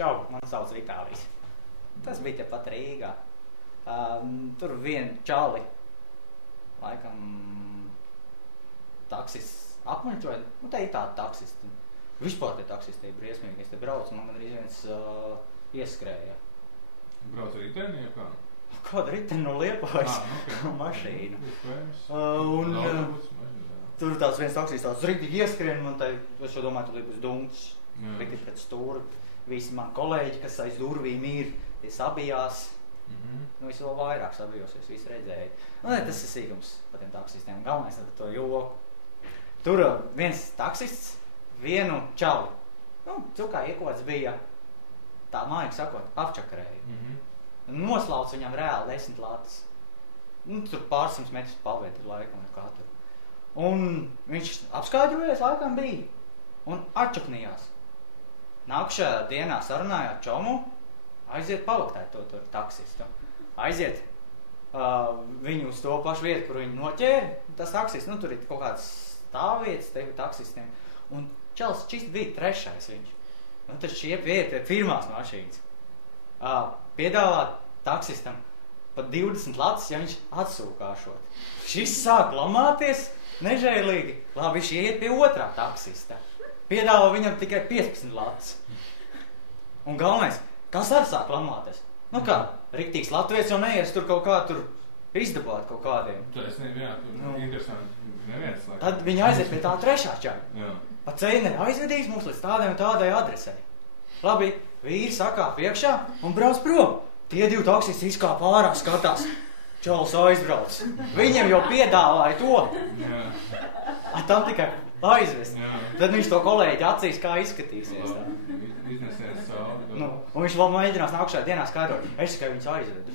čau, man sauc Vitālijs. Tas bija tepat Rīgā. Tur vien čali, laikam, taksis apmaņķoja. Nu, te ir tādi taksisti. Vispār te taksisti ir briesmīgi. Es te braucu, man arī viens ieskrēja. Brauc ar riteni, ja kā? Kāda riteni no Liepājas mašīna. Tur tāds viens taksists tāds rīktīgi ieskrien, man tai, es jau domāju, tu būs dunks, rīktīgi pret stūri. Visi mani kolēģi, kas aiz durvīm ir, tie sabijās. Nu, es vēl vairāk sabijos, es visu redzēju. Nu, ne, tas ir sīkums par tiem taksistiem. Galvenais tad to joku. Tur viens taksists vienu čali. Nu, cukā iekots bija, tā mājīgi sakot, apčakarēju. Noslauc viņam reāli 10 latas. Nu, tur pārsims metrus pavēt laikam ar katru. Un viņš apskaidrojies laikam bija un atčaknījās. Nākušajā dienā sarunājāt čomu, aiziet pavaktēt to tur taksistu. Aiziet viņu uz to pašu vietu, kur viņu noķēra. Tas taksists, nu tur ir kaut kāds stāvvietas te taksistiem. Un čels čist bija trešais viņš. Un tad šie pie firmās mašīnas. Piedāvāt taksistam pat 20 latas, ja viņš atsūkāšot. Šis sāk lamāties nežēlīgi. Labi, viņš iet pie otrā taksista. Piedāvā viņam tikai 15 latas. Un galvenais, kas ar sāk lamāties? Nu kā, riktīgs latvietis jau neies tur kaut kā tur izdabāt kaut kādiem. Tad es nevienu, tur interesanti, neviens laikam. Tad viņi aiziet pie tā trešā čaļa. Pa ceļneri aizvedīs mūs līdz tādai un tādai adresei. Labi, vīri sakā priekšā un brauc prom. Tie divi taksisti izkāp ārā, skatās. Čalis aizbrauc. Viņam jau piedāvāja to. Tam tikai aizvest. Tad viņš to kolēģi acīs kā izskatīsies. Iznesies sauli. Nu, un viņš vēl mēģinās nākušajā dienā skaidrot. Es tikai viņus aizvedu.